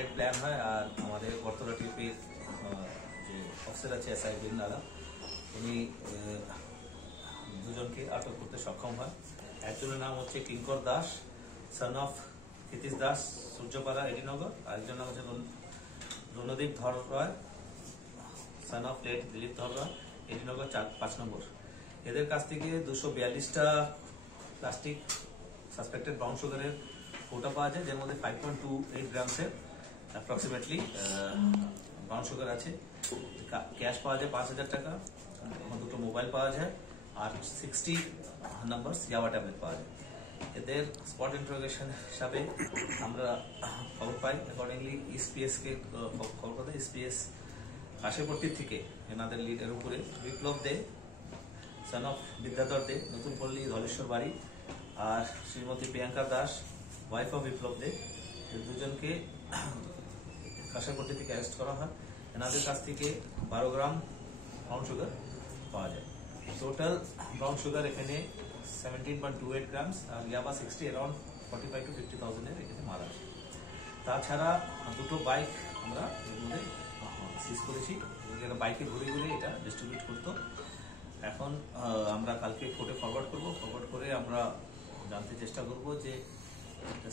Red plan হয়। আর আমাদের বর্তলা টিপির যে অফিসার আছে SI বিন দাদা, উনি দুজনকে আটক করতে সক্ষম হয়। একজনের নাম হচ্ছে কিঙ্কর দাস, সন অফ ক্ষিতিশ দাস, সূর্যপাড়া এডিনগর। আরেকজন নাম হচ্ছে রণদীপ ধর রয়, সন অফ লেট দিলীপ ধর রয়, এডিনগর 5 নম্বর। এদের কাছ থেকে 242টা প্লাস্টিক সাসপেক্টেড ব্রাউন সুগারের কোটা পাওয়া যায়, যার মধ্যে 5.28 গ্রামসের অ্যাপ্রক্সিমেটলি ব্রাউন সুগার আছে। ক্যাশ পাওয়া যায় 5,000 টাকা, 2টো মোবাইল পাওয়া যায়, আর 60 নাম্বার ইয়াবা ট্যাবলেট পাওয়া যায়। এদের স্পট ইন্টারোগেশন হিসাবে আমরা খবর পাই। অ্যাকর্ডিংলি ইসপিএস কে খবর পাই। ইসপিএস কাশেপট্টি থেকে এনাদের লিডের উপরে বিপ্লব দে, সন অফ বিদ্যাধর দে, নতুন পল্লী ধলেশ্বর বাড়ি, আর শ্রীমতী প্রিয়াঙ্কা দাস, ওয়াইফ অফ বিপ্লব দে, দুজনকে কাশেপট্টি থেকে অ্যারেস্ট করা হয়। এনাদের কাছ থেকে 12 গ্রাম ব্রাউন সুগার পাওয়া যায়। টোটাল ব্রাউন সুগার এখানে 17.28 গ্রামস, আর ইয়াবা 60, অ্যারাউন্ড 45 to 50,000 এর এখানে মাল আছে। তাছাড়া 2টো বাইক আমরা এর মধ্যে সিজ করেছি। বাইকে ঘুরে ঘুরে এটা ডিস্ট্রিবিউট করতো। এখন আমরা কালকে কোর্টে ফরওয়ার্ড করব। ফরওয়ার্ড করে আমরা জানতে চেষ্টা করব যে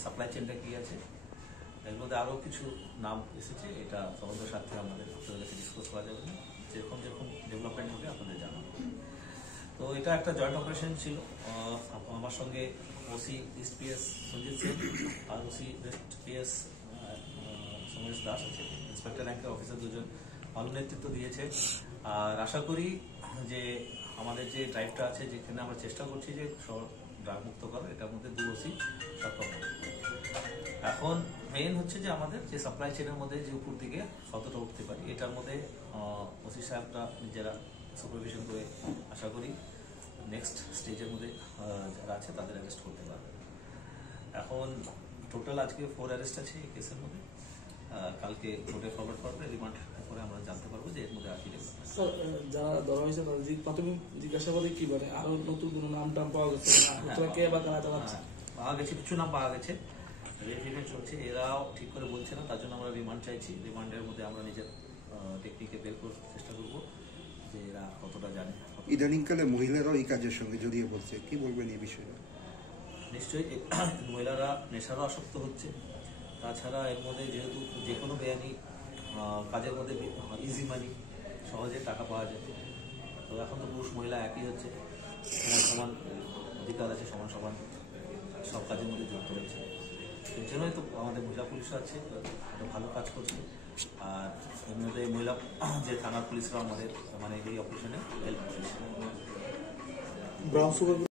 সাপ্লাই চেনটা কি আছে। এর মধ্যে আরও কিছু নাম এসেছে, এটা তদন্ত স্বার্থে আমাদের আপনাদের কাছে ডিসকাস করা যাবে না। যেরকম যেরকম ডেভেলপমেন্ট হবে আপনাদের জানাবো। তো এটা একটা জয়েন্ট অপারেশন ছিল। আমার সঙ্গে OC East PS Sanjit Singh আর OC West PS Samaresh Das আছে। ইন্সপেক্টর র্যাঙ্কের অফিসার দুজন ভালো নেতৃত্ব দিয়েছে। আর আশা করি যে আমাদের যে ড্রাইভটা আছে, যেখানে আমরা চেষ্টা করছি যে ড্রাগ মুক্ত করার, এটার মধ্যে 2 ওসি সক্ষম হবে। এখন মেইন হচ্ছে যে আমাদের যে সাপ্লাই চেনের মধ্যে যে উপর দিকে কতটা উঠতে পারি, এটার মধ্যে ওসি সাহেবরা নিজেরা সুপারভিশন করে আশা করি নেক্সট স্টেজের মধ্যে যারা আছে তাদের অ্যারেস্ট করতে পারবে। এখন টোটাল আজকে 4 অ্যারেস্ট আছে এই কেসের মধ্যে। কালকে কোর্টে ফরওয়ার্ড করবে, রিমান্ড করে আমরা জানতে পারবো যে এর মধ্যে আর কি ডেভেলপমেন্ট। স্যার, যারা ধরা হয়েছে তাদের প্রাথমিক জিজ্ঞাসাবাদে কি বলে? আরো নতুন কোনো নাম টাম পাওয়া গেছে? কে বা কারা চালাচ্ছে? পাওয়া গেছে, কিছু নাম পাওয়া গেছে, ভেরিফিকেশন চলছে। এরাও ঠিক করে বলছে না, তার জন্য আমরা রিমান্ড চাইছি। রিমান্ডের মধ্যে আমরা নিজের টেকনিকে বের করতে চেষ্টা করবো যে এরা কতটা জানে। ইদানিংকালে মহিলারাও এই কাজের সঙ্গে জড়িয়ে পড়ছে, কি বলবেন এই বিষয়ে? নিশ্চয়ই মহিলারা নেশারও আসক্ত হচ্ছে। তাছাড়া এর মধ্যে যেহেতু যে কোনো বেআইনি কাজের মধ্যে ইজি মানি, সহজে টাকা পাওয়া যায়। তো এখন তো পুরুষ মহিলা একই হচ্ছে, সমান সমান অধিকার আছে, সমান সমান সব কাজের মধ্যে যুক্ত হয়েছে। এর জন্যই তো আমাদের মহিলা পুলিশ আছে, এটা ভালো কাজ করছে। আর এর মধ্যে মহিলা যে থানার পুলিশরা আমাদের মানে এই অপারেশনে হেল্প করছে।